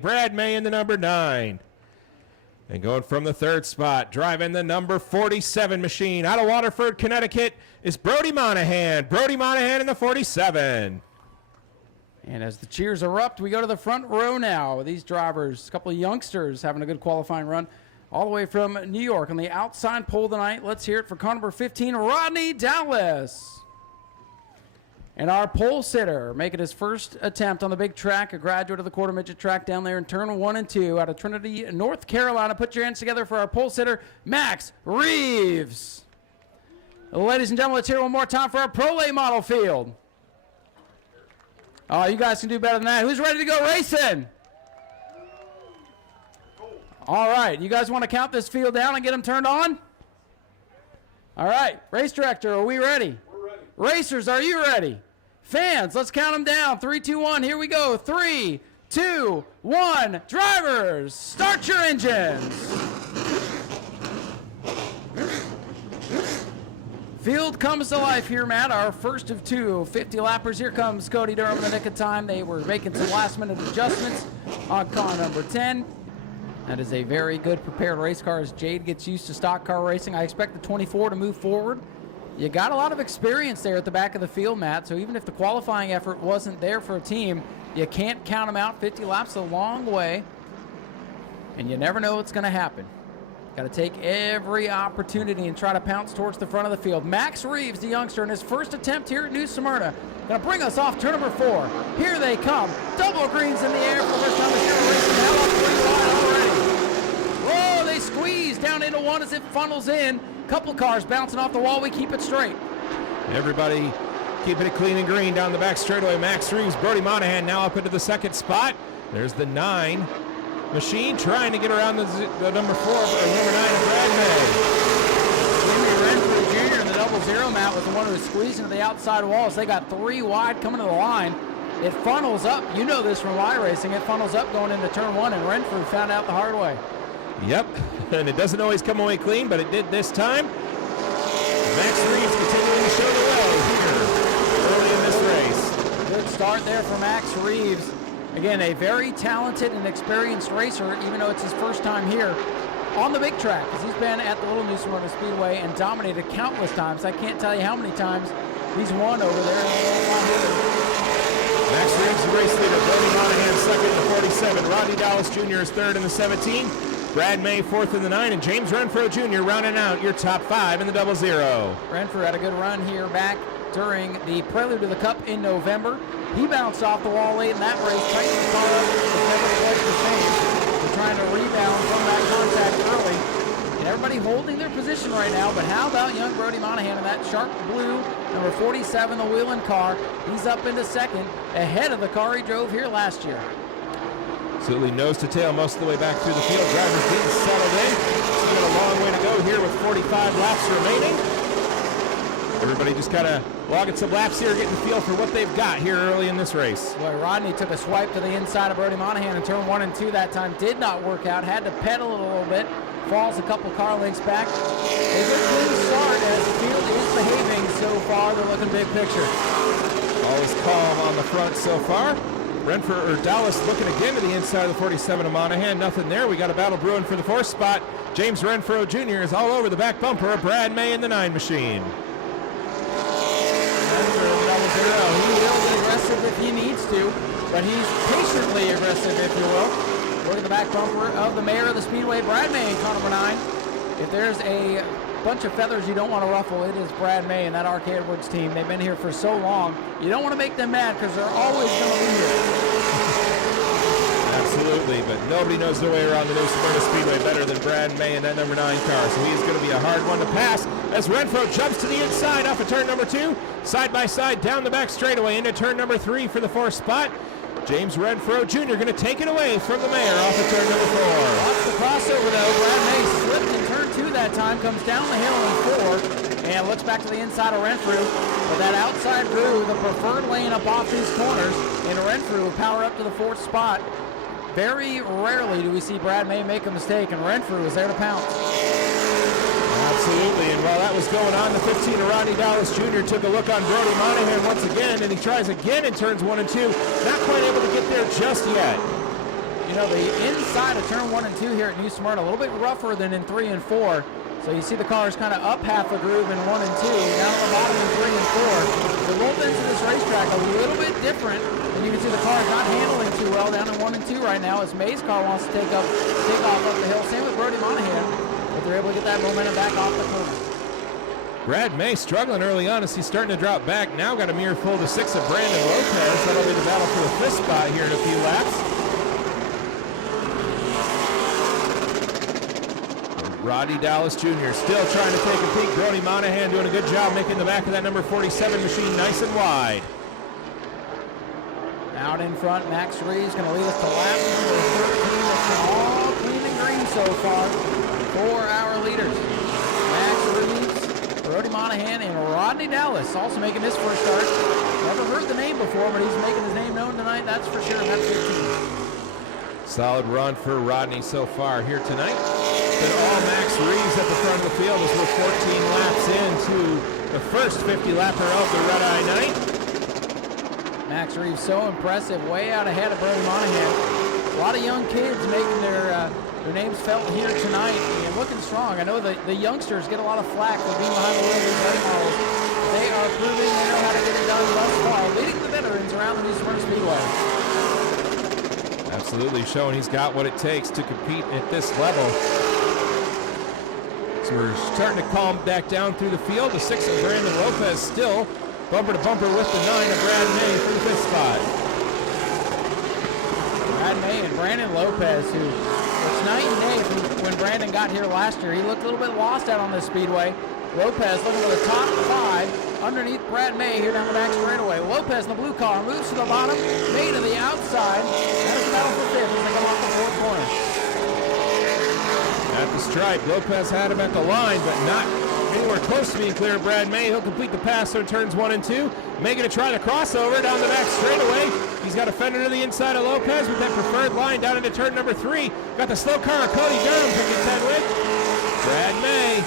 Brad May in the number 9. And going from the 3rd spot, driving the number 47 machine out of Waterford, Connecticut, is Brody Monahan. Brody Monahan in the 47. And as the cheers erupt, we go to the front row now with these drivers. A couple of youngsters having a good qualifying run all the way from New York. On the outside pole tonight, let's hear it for car number 15, Rodney Dallas. And our pole sitter making his first attempt on the big track, a graduate of the quarter midget track down there in turn 1 and 2 out of Trinity, North Carolina. Put your hands together for our pole sitter, Max Reeves. Ladies and gentlemen, let's hear it one more time for our Pro Late model field. Oh, you guys can do better than that. Who's ready to go racing? All right, you guys want to count this field down and get them turned on? All right, race director, are we ready? We're ready. Racers, are you ready? Fans, let's count them down. 3, 2, 1, here we go. 3, 2, 1. Drivers, start your engines. Field comes to life here, Matt. Our first of 2 50-lappers. Here comes Cody Durham in the nick of time. They were making some last-minute adjustments on car number 10. That is a very good prepared race car as Jade gets used to stock car racing. I expect the 24 to move forward. You got a lot of experience there at the back of the field, Matt, so even if the qualifying effort wasn't there for a team, you can't count them out. 50 laps a long way, and you never know what's going to happen. Got to take every opportunity and try to pounce towards the front of the field. Max Reeves, the youngster, in his first attempt here at New Smyrna, going to bring us off turn number 4. Here they come. Double greens in the air for the first time this year racing. Now up 3 wide already. Whoa, they squeeze down into one as it funnels in. Couple cars bouncing off the wall. We keep it straight. Everybody keeping it clean and green down the back straightaway. Max Reeves, Brody Monahan now up into the 2nd spot. There's the 9 machine trying to get around the number 4, number 9 of Brad May. Jimmy Renfrew Jr. in the 00 Matt was the one who was squeezing to the outside walls. They got 3 wide coming to the line. It funnels up. You know this from iRacing. It funnels up going into turn 1, and Renfrew found out the hard way. Yep, and it doesn't always come away clean, but it did this time. Max Reeves continuing to show the way here early in this race. Good start there for Max Reeves. Again, a very talented and experienced racer, even though it's his first time here on the big track, because he's been at the Little New Smyrna Speedway and dominated countless times. I can't tell you how many times he's won over there. Max Reeves, the race leader. Brody Monahan, 2nd in the 47. Rodney Dallas Jr. is 3rd in the 17. Brad May 4th in the 9, and James Renfro Jr. rounding out your top 5 in the 00. Renfro had a good run here back during the prelude to the Cup in November. He bounced off the wall late in that race, tightened the car up, but never quite the same. They're trying to rebound from that contact early. And everybody holding their position right now, but how about young Brody Monahan in that sharp blue, number 47, the wheeling car. He's up into 2nd, ahead of the car he drove here last year. Absolutely nose to tail most of the way back through the field. Drivers getting settled in. Still got a long way to go here with 45 laps remaining. Everybody just kind of logging some laps here, getting the feel for what they've got here early in this race. Boy, Rodney took a swipe to the inside of Brody Monahan in turn 1 and 2 that time. Did not work out. Had to pedal it a little bit. Falls a couple car lengths back. A good clean start as the field is behaving so far. They're looking big picture. Always calm on the front so far. Dallas looking again to the inside of the 47 of Monahan. Nothing there. We got a battle brewing for the 4th spot. James Renfro Jr. is all over the back bumper of Brad May in the 9 machine. Renfro, he will get aggressive if he needs to, but he's patiently aggressive, if you will. Look at the back bumper of the mayor of the Speedway, Brad May, in car number 9. If there's a bunch of feathers you don't want to ruffle, it is Brad May and that Arcade Woods team. They've been here for so long. You don't want to make them mad because they're always going to be here. Absolutely, but nobody knows their way around the New Smyrna Speedway better than Brad May and that number 9 car. So he's going to be a hard one to pass as Renfro jumps to the inside off of turn number 2. Side by side down the back straightaway into turn number 3 for the 4th spot. James Renfro Jr. going to take it away from the mayor off of turn number 4. Lots the crossover though. Brad May slipped in turn 2 that time, comes down the hill in 4, and looks back to the inside of Renfrew. But that outside groove, the preferred lane up off these corners, and Renfrew will power up to the 4th spot. Very rarely do we see Brad May make a mistake, and Renfrew is there to pounce. Absolutely, and while that was going on, the 15 of Rodney Dallas Jr. took a look on Brody Monahan once again, and he tries again in turns 1 and 2. Not quite able to get there just yet. You know, the inside of turn 1 and 2 here at New Smyrna, a little bit rougher than in 3 and 4. So you see the cars kind of up half a groove in 1 and 2, down at the bottom in 3 and 4. The roll into this racetrack a little bit different, and you can see the cars not handling too well down in 1 and 2 right now as May's car wants to take off up the hill. Same with Brody Monahan, but they're able to get that momentum back off the corner. Brad May struggling early on as he's starting to drop back. Now got a mirror full to 6 of Brandon Lopez. That'll be the battle for the 5th spot here in a few laps. Roddy Dallas Jr. still trying to take a peek. Brody Monahan doing a good job making the back of that number 47 machine nice and wide. Out in front, Max Reeves going to lead us to lap number 13. It's all clean and green so far for our leaders. Max Reeves, Brody Monahan, and Rodney Dallas also making this first start. Never heard the name before, but he's making his name known tonight, that's for sure. That's 15. Solid run for Rodney so far here tonight. Been all Max Reeves at the front of the field as we're 14 laps into the first 50 lapper of the Red Eye night. Max Reeves so impressive, way out ahead of Brody Monahan. A lot of young kids making their names felt here tonight and looking strong. I know the youngsters get a lot of flack for being behind the wheel of these late models. They are proving they know how to get it done thus far, leading the veterans around the New Smyrna Speedway. Absolutely showing he's got what it takes to compete at this level. So we're starting to calm back down through the field. The 6 of Brandon Lopez still bumper to bumper with the 9 of Brad May for the 5th spot. Brad May and Brandon Lopez, who it's night and day from when Brandon got here last year. He looked a little bit lost out on this speedway. Lopez looking for the top 5 underneath Brad May here down the back straightaway. Lopez in the blue car moves to the bottom, May to the outside. That is the battle for 5th as they come off the 4th corner. At the stripe, Lopez had him at the line, but not anywhere close to being clear of Brad May. He'll complete the pass on turns 1 and 2. May going to try the crossover down the back straightaway. He's got a fender to the inside of Lopez with that preferred line down into turn number 3. Got the slow car of Cody Durham to contend with. Brad May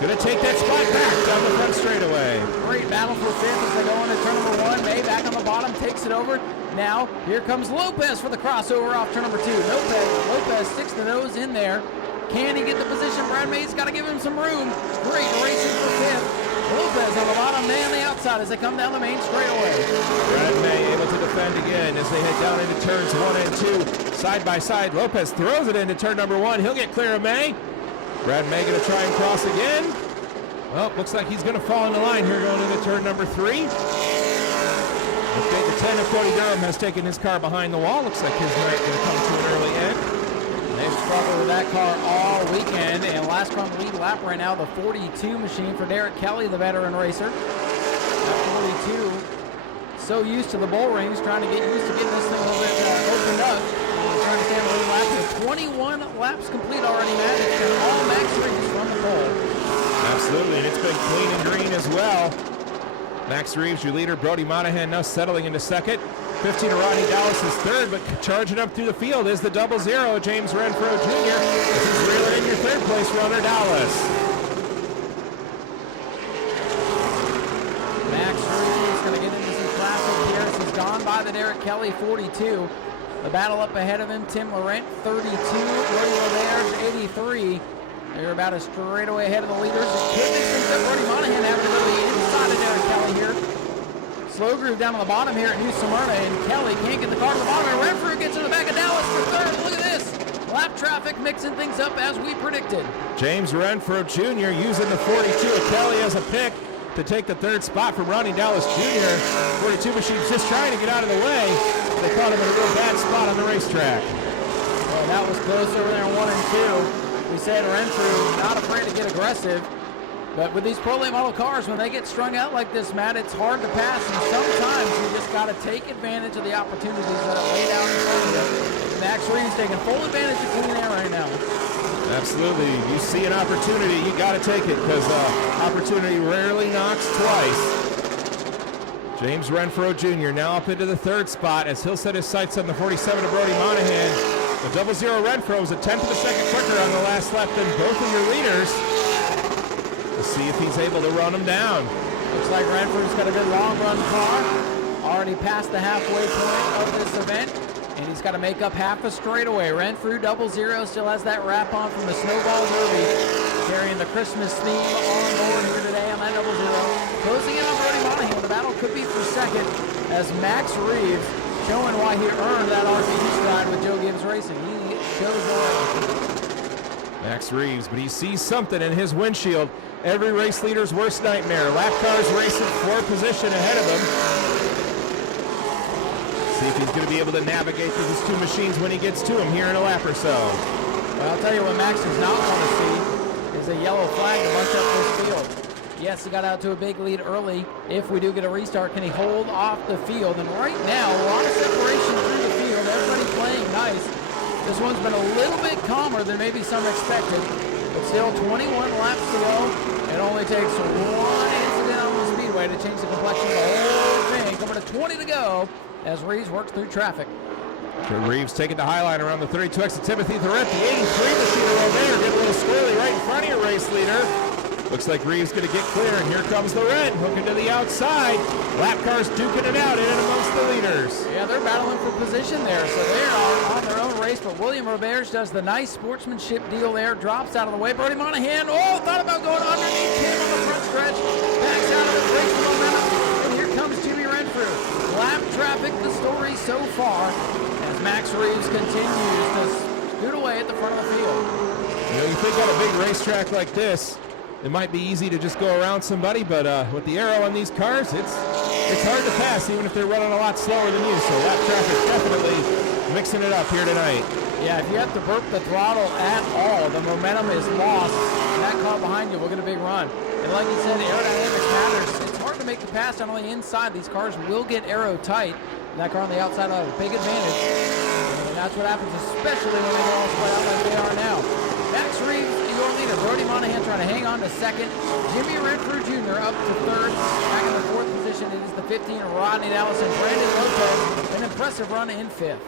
going to take that spot back down the front straightaway. Great battle for 5th as they go into turn number 1. May back on the bottom, takes it over. Now, here comes Lopez for the crossover off turn number 2. Lopez sticks the nose in there. Can he get the position? Brad May's got to give him some room. Great racing for 5th. Lopez on the bottom, May on the outside as they come down the main straightaway. Brad May able to defend again as they head down into turns 1 and 2. Side by side, Lopez throws it into turn number 1. He'll get clear of May. Brad May going to try and cross again. Well, looks like he's going to fall in the line here going into turn number 3. Okay, the 10 of Cody Durham has taken his car behind the wall. Looks like his night going to come to an early end. They've struggled with that car all weekend, and last car on the lead lap right now, the 42 machine for Derek Kelly, the veteran racer. That 42, so used to the bull rings, trying to get used to getting this thing a little bit opened up. Trying to stay on the lead lap. 21 laps complete already, Matt. It's been all Max Reeves from the pole. Absolutely, and it's been clean and green as well. Max Reeves, your leader. Brody Monahan now settling into 2nd. 15 of Rodney Dallas is 3rd, but charging up through the field is the 00, James Renfro Jr. This is reeling in your 3rd place runner, Dallas. Max Reeves going to get into some classic here as he's gone by the Derek Kelly 42. The battle up ahead of him, Tim Laurent 32, Brody Laverge 83. They're about as straightaway ahead of the leaders. It could be some Brody Monahan having to go to the inside of Derek Kelly here. Slow groove down on the bottom here at New Smyrna, and Kelly can't get the car to the bottom, and Renfrew gets in the back of Dallas for 3rd. Look at this. Lap traffic mixing things up as we predicted. James Renfro Jr. using the 42 of Kelly as a pick to take the 3rd spot from Rodney Dallas Jr. 42 machine's just trying to get out of the way. They caught him in a real bad spot on the racetrack. Well, that was close over there in 1 and 2. We said Renfrew not afraid to get aggressive. But with these pro late model cars, when they get strung out like this, Matt, it's hard to pass, and sometimes you just got to take advantage of the opportunities that are laid out in front of you. Max Reeves taking full advantage of clean air right now. Absolutely. You see an opportunity, you got to take it, because opportunity rarely knocks twice. James Renfro Jr. now up into the 3rd spot as he'll set his sights on the 47 of Brody Monahan. The 00 Renfro is a 10th of a second quicker on the last lap than both of your leaders. We'll see if he's able to run him down. Looks like Renfrew's got a good long run car. Already past the halfway point of this event. and he's got to make up half a straightaway. Renfrew 00 still has that wrap on from the Snowball Derby, carrying the Christmas theme on board here today on that 00. Closing in on Brody Monahan. The battle could be for second as Max Reeves showing why he earned that RPD stride with Joe Gibbs Racing. He shows the way. Max Reeves, but he sees something in his windshield. Every race leader's worst nightmare. Lap cars racing for position ahead of him. See if he's going to be able to navigate through these two machines when he gets to him here in a lap or so. Well, I'll tell you what Max does not want to see is a yellow flag to bunch up this field. Yes, he got out to a big lead early. If we do get a restart, can he hold off the field? And right now, a lot of separation through the field. Everybody playing nice. This one's been a little bit calmer than maybe some expected. But still 21 laps to go. It only takes one incident on the speedway to change the complexion of the whole thing. Coming to 20 to go as Reeves works through traffic. Reeves taking the high line around the 32X of Timothy Thorette. The 83 machine over there getting a little squirrely right in front of your race leader. Looks like Reeves going to get clear, and here comes the red, hooking to the outside. Lap cars duking it out in and amongst the leaders. Yeah, they're battling for position there, so they are on their own race, but William Roberge does the nice sportsmanship deal there, drops out of the way. Brody Monahan, thought about going underneath him on the front stretch, backs out of it, breaks the momentum, and here comes Jimmy Renfrew. Lap traffic, the story so far, as Max Reeves continues to scoot away at the front of the field. You know, you think on a big racetrack like this, it might be easy to just go around somebody, but with the aero on these cars, it's hard to pass, even if they're running a lot slower than you. So lap traffic definitely mixing it up here tonight. Yeah, if you have to burp the throttle at all, the momentum is lost. And that car behind you will get a big run. And like you said, aerodynamics matters. It's hard to make the pass on the inside. These cars will get aero tight. And that car on the outside will have a big advantage. And that's what happens, especially when they go all split out like they are now. Max Reeves, your leader. Brody Monahan trying to hang on to second. Jimmy Renfrew Jr. up to third. Back in the fourth position, it is the 15, Rodney Dallas and Brandon Lopez. An impressive run in fifth.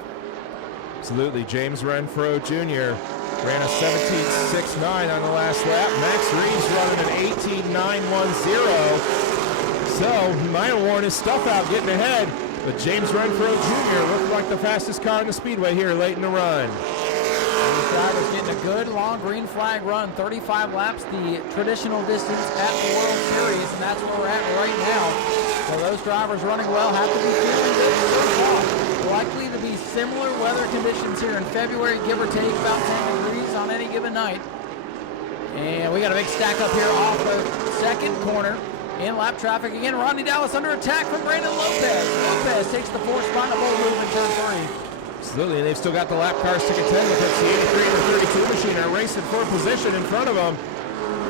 Absolutely. James Renfrew Jr. ran a 17.69 on the last lap. Max Reeves running an 18.910. So he might have worn his stuff out getting ahead, but James Renfrew Jr. looked like the fastest car in the speedway here late in the run. These drivers getting a good long green flag run, 35 laps, the traditional distance at the World Series, and that's where we're at right now. So those drivers running well have to be feeling good so far. Likely to be similar weather conditions here in February, give or take about 10 degrees on any given night. And we got a big stack up here off the second corner. In lap traffic again, Rodney Dallas under attack from Brandon Lopez. Lopez takes the fourth spot in the pole move in turn 3. Absolutely, and they've still got the lap cars to contend with it. The 83 and the 32 machine are racing for position in front of them.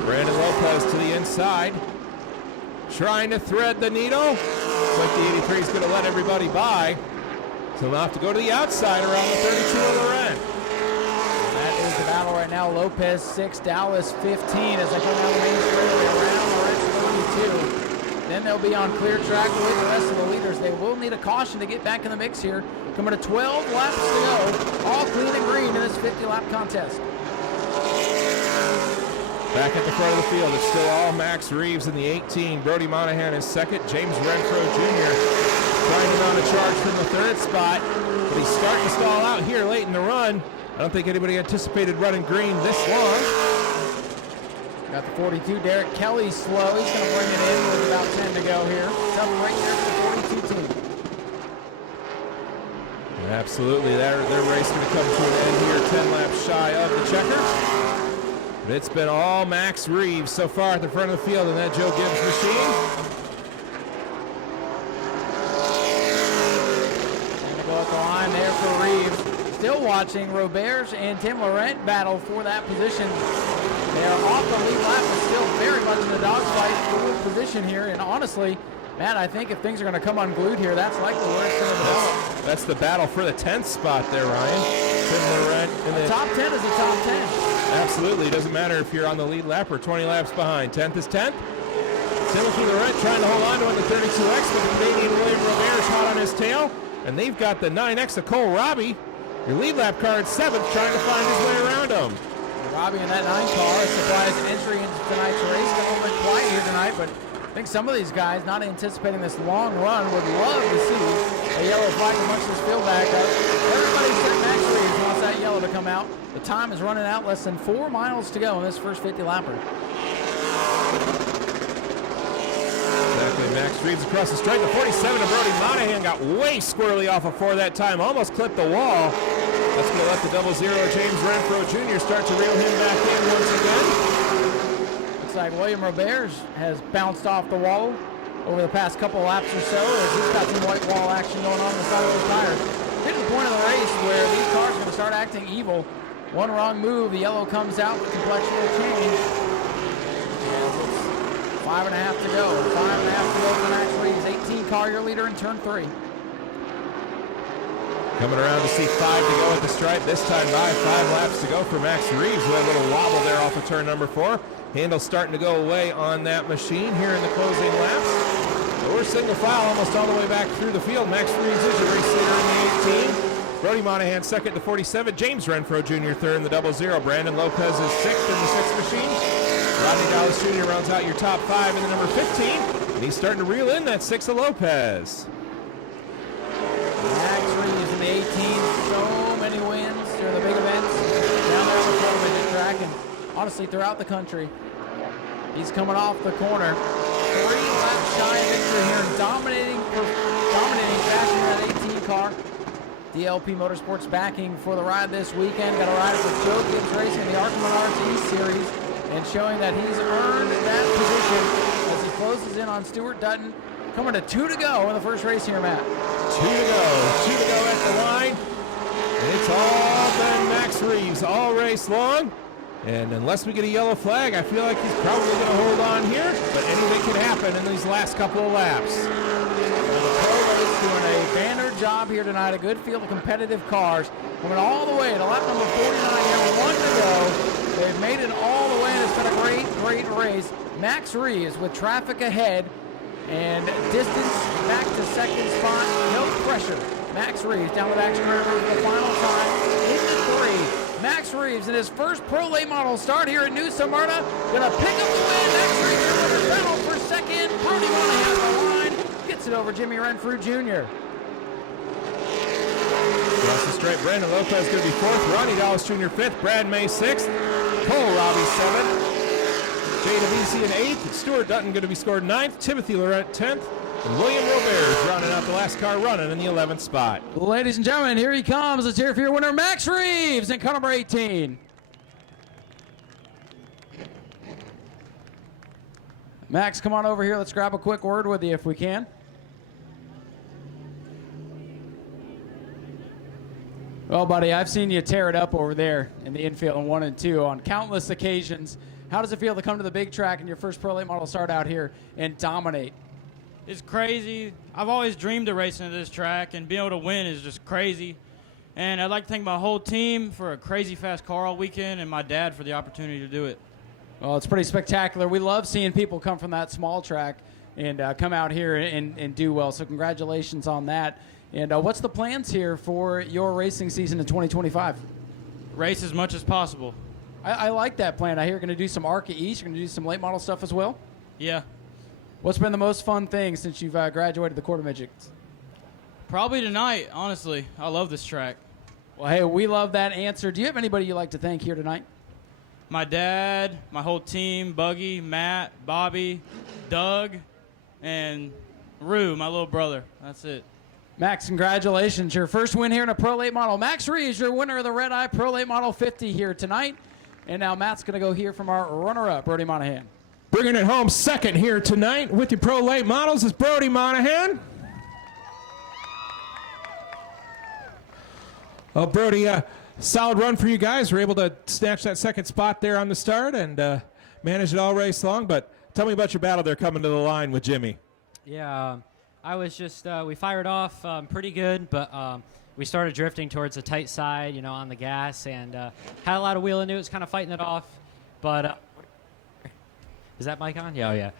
Brandon Lopez to the inside, trying to thread the needle. Looks like the 83 is going to let everybody by. So they'll have to go to the outside around the 32 of the red. That is the battle right now. Lopez 6, Dallas 15 as they come down the main straightaway around the red 32. Then they'll be on clear track with the rest of the leaders. They will need a caution to get back in the mix here. Coming to 12 laps to go. All clean and green in this 50-lap contest. Back at the front of the field, it's still all Max Reeves in the 18. Brody Monahan is second. James Renfrew Jr. trying to mount a charge from the third spot. But he's starting to stall out here late in the run. I don't think anybody anticipated running green this long. Got the 42, Derek Kelly slow. He's going to bring it in with about 10 to go here. Tough right there for the 42 team. Absolutely, their race going to come to an end here, 10 laps shy of the checkers. But it's been all Max Reeves so far at the front of the field in that Joe Gibbs machine. And to go up the line there for Reeves. Still watching Roberge and Tim Laurent battle for that position. They are off the lead lap, but still very much in the dogfight for position here. And honestly, Matt, I think if things are going to come unglued here, that's likely where it's going to develop. That's the battle for the 10th spot there, Ryan. Tim Laurent in the top 10 is a top 10. Absolutely. It doesn't matter if you're on the lead lap or 20 laps behind. 10th is 10th. Timothy Laurent trying to hold on to it in the 32X, but the Canadian William Robert is hot on his tail. And they've got the 9X of Cole Robbie, your lead lap car at 7th, trying to find his way around him. Robbie in that 9 car, a surprise entry into tonight's race. Got a little bit quiet here tonight, but I think some of these guys, not anticipating this long run, would love to see a yellow flag to munch this field back up. Everybody except Max Reeves wants that yellow to come out. The time is running out, less than 4 miles to go in this first 50 lapper. Exactly, Max Reeves across the strike. The 47 of Brody Monahan got way squirrely off of 4 that time, almost clipped the wall. That's going to let the 00 James Renfro Jr. start to reel him back in once again. Looks like William Robert has bounced off the wall over the past couple laps or so, as he's got some white wall action going on the side of his tires. Getting to the point of the race where these cars are going to start acting evil. One wrong move, the yellow comes out, the complexion will change. And it's 5.5 to go. 5.5 to go for Max Reeves. 18 car year leader in turn 3. Coming around to see 5 to go at the stripe. This time by 5 laps to go for Max Reeves with a little wobble there off of turn number 4. Handle starting to go away on that machine here in the closing laps. But we're single file almost all the way back through the field. Max Reeves is your race leader in the 18. Brody Monahan second to 47. James Renfro Jr. third in the 00. Brandon Lopez is sixth in the 6th machine. Rodney Dallas Jr. rounds out your top 5 in the number 15. And he's starting to reel in that 6 of Lopez. Max Reeves in the 18. So many wins during the big events down there on the television track and honestly throughout the country. He's coming off the corner. 3 laps shy of victory here, dominating fashion in that 18 car. DLP Motorsports backing for the ride this weekend. Got a ride for Joe Gibbs Racing in the Arkman RT Series and showing that he's earned that position as he closes in on Stuart Dutton. Coming to 2 to go in the first race here, Matt. 2 to go at the line. And it's all been Max Reeves all race long. And unless we get a yellow flag, I feel like he's probably going to hold on here. But anything can happen in these last couple of laps. Doing a banner job here tonight. A good field of competitive cars. Coming all the way to lap number 49 here. 1 to go. They've made it all the way, and it's been a great, great race. Max Reeves with traffic ahead and distance back to second spot. No pressure. Max Reeves down the back straight for the final time. Into 3. Max Reeves in his first Pro Late Model start here at New Smyrna. Gonna pick up the win. Max Reeves in the battle for second. Brody Monahan on the line. Gets it over Jimmy Renfrew Jr. Across the straight, Brandon Lopez going to be 4th. Ronnie Dallas Jr. 5th. Brad May 6th. Cole Robbie 7th. Jay DeBC in 8th. Stuart Dutton going to be scored 9th. Timothy Lorette 10th. And William Robert is rounding out the last car running in the 11th spot. Ladies and gentlemen, here he comes. Let's hear it for your winner, Max Reeves, in car number 18. Max, come on over here. Let's grab a quick word with you if we can. Well, buddy, I've seen you tear it up over there in the infield in 1 and 2 on countless occasions. How does it feel to come to the big track in your first Pro Late Model start out here and dominate? It's crazy. I've always dreamed of racing at this track, and being able to win is just crazy. And I'd like to thank my whole team for a crazy fast car all weekend and my dad for the opportunity to do it. Well, it's pretty spectacular. We love seeing people come from that small track and come out here and do well. So congratulations on that. And what's the plans here for your racing season in 2025? Race as much as possible. I like that plan. I hear you're going to do some ARCA East. You're going to do some late model stuff as well? Yeah. What's been the most fun thing since you've graduated the quarter midgets? Probably tonight, honestly. I love this track. Well, hey, we love that answer. Do you have anybody you'd like to thank here tonight? My dad, my whole team, Buggy, Matt, Bobby, Doug, and Rue, my little brother. That's it. Max, congratulations. Your first win here in a Pro Late Model. Max Reeves, your winner of the Red Eye Pro Late Model 50 here tonight. And now Matt's going to go hear from our runner-up, Brody Monahan. Bringing it home second here tonight with your Pro Late Models is Brody Monahan. Oh, Brody, solid run for you guys. We're able to snatch that second spot there on the start and manage it all race long. But tell me about your battle there coming to the line with Jimmy. Yeah, I was just, we fired off pretty good, but we started drifting towards the tight side, you know, on the gas, and had a lot of wheel into it. It was kind of fighting it off. But is that mic on? Yeah, oh yeah.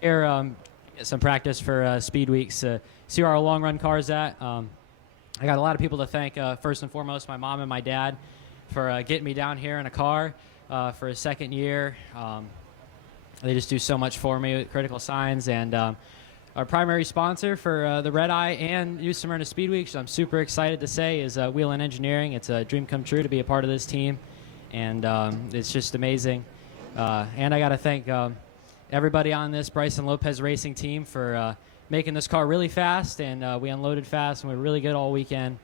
Here, get some practice for speed weeks. See where our long run car's at. I got a lot of people to thank. First and foremost, my mom and my dad for getting me down here in a car for a second year. They just do so much for me with critical signs, and our primary sponsor for the Red Eye and New Smyrna Speedway, which I'm super excited to say is Whelen Engineering. It's a dream come true to be a part of this team, and it's just amazing. And I got to thank everybody on this Bryson Lopez Racing team for making this car really fast, and we unloaded fast, and we were really good all weekend.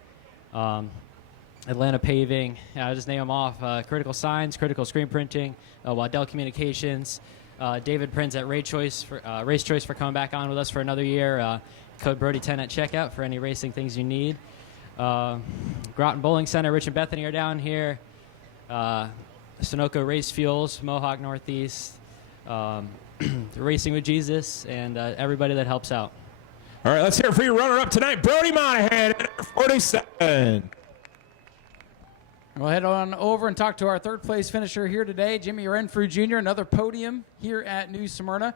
Atlanta Paving, I'll just name them off. Critical Signs, Critical Screen Printing, Waddell Communications, David Prinz at Race Choice for coming back on with us for another year. Code Brody10 at checkout for any racing things you need. Groton Bowling Center, Rich and Bethany are down here. Sunoco Race Fuels, Mohawk Northeast, Racing with Jesus, and everybody that helps out. All right, let's hear it for your runner-up tonight, Brody Monahan, 47. We'll head on over and talk to our third place finisher here today, Jimmy Renfrew Jr., another podium here at New Smyrna.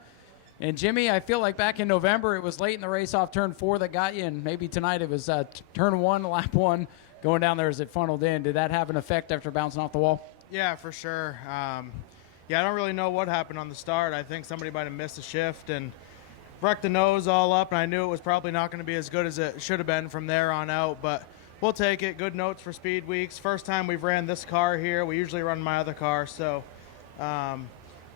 And Jimmy, I feel like back in November, it was late in the race off turn 4 that got you, and maybe tonight it was turn 1, lap 1, going down there as it funneled in. Did that have an effect after bouncing off the wall? Yeah, for sure. I don't really know what happened on the start. I think somebody might have missed a shift and wrecked the nose all up, and I knew it was probably not going to be as good as it should have been from there on out, but we'll take it. Good notes for Speed Weeks. First time we've ran this car here. We usually run my other car, so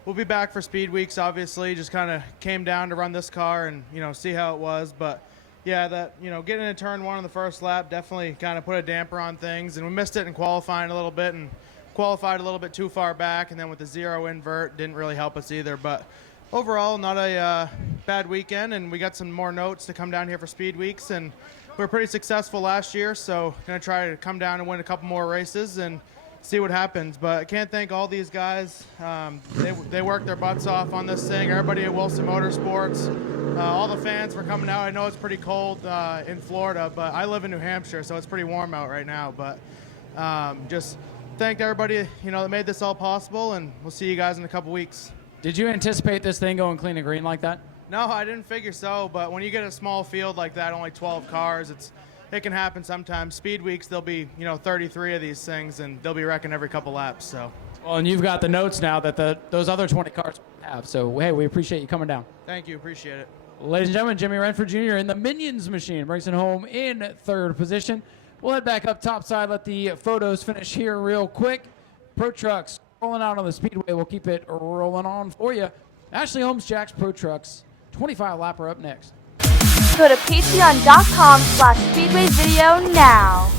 we'll be back for Speed Weeks, obviously. Just kind of came down to run this car and, see how it was. But, yeah, getting into turn 1 on the first lap definitely kind of put a damper on things. And we missed it in qualifying a little bit and qualified a little bit too far back. And then with the zero invert, didn't really help us either. But overall, not a bad weekend. And we got some more notes to come down here for Speed Weeks. And we were pretty successful last year, so going to try to come down and win a couple more races and see what happens. But I can't thank all these guys. They worked their butts off on this thing. Everybody at Wilson Motorsports, all the fans for coming out. I know it's pretty cold in Florida, but I live in New Hampshire, so it's pretty warm out right now. But just thank everybody that made this all possible, and we'll see you guys in a couple weeks. Did you anticipate this thing going clean and green like that? No, I didn't figure so, but when you get a small field like that, only 12 cars, it can happen sometimes. Speed Weeks, there'll be 33 of these things, and they'll be wrecking every couple laps. So. Well, and you've got the notes now that those other 20 cars have. So, hey, we appreciate you coming down. Thank you. Appreciate it. Ladies and gentlemen, Jimmy Renfrew Jr. in the Minions machine brings it home in third position. We'll head back up topside, let the photos finish here real quick. Pro Trucks rolling out on the Speedway. We'll keep it rolling on for you. Ashley Holmes, Jack's Pro Trucks. 25 lapper up next. Go to patreon.com/speedwayvideo now.